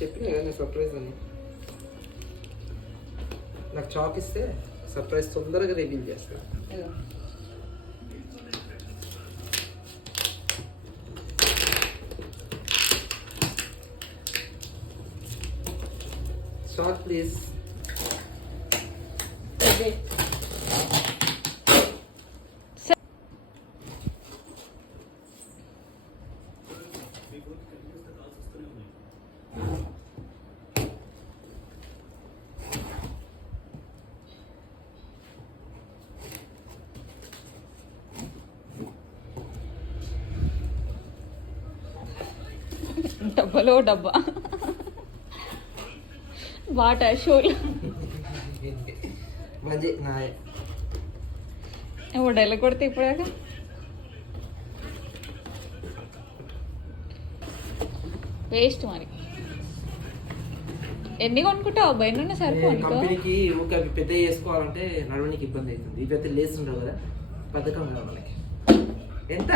చెప్పినా కదా సర్ప్రైజ్ అని. నాకు చాక్ ఇస్తే సర్ప్రైజ్ తొందరగా రివీల్ చేస్తాను. Chalk please. డబ్బాలో డబ్బా వాట షోలు మంచి నాయ డైల కొడితే ఇప్పుడాక వేస్ట్ మరి. ఎన్ని కొనుక్కుంటావు బయట నుండి సరిపోను. కంపెనీకి ఊక పెద్ద చేసుకోవాలంటే నడవడానికి ఇబ్బంది అవుతుంది. ఈ పెద్ద లేస్ ఉండవు కదా, బద్ధకం కావాలి. ఎంత